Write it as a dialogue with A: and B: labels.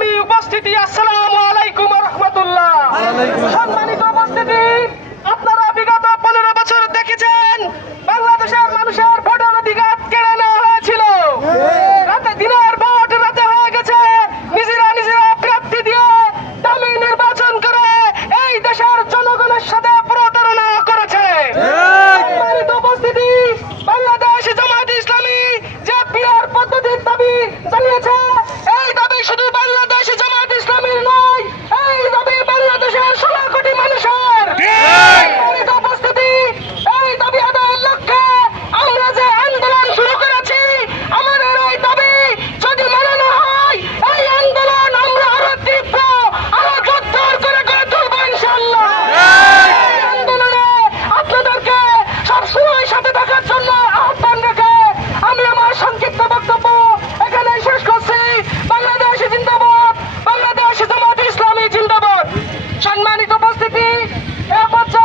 A: আমি উপস্থিতি আসসালাম আলাইকুম রহমতুল্লাহ। উপস্থিতি এ বছর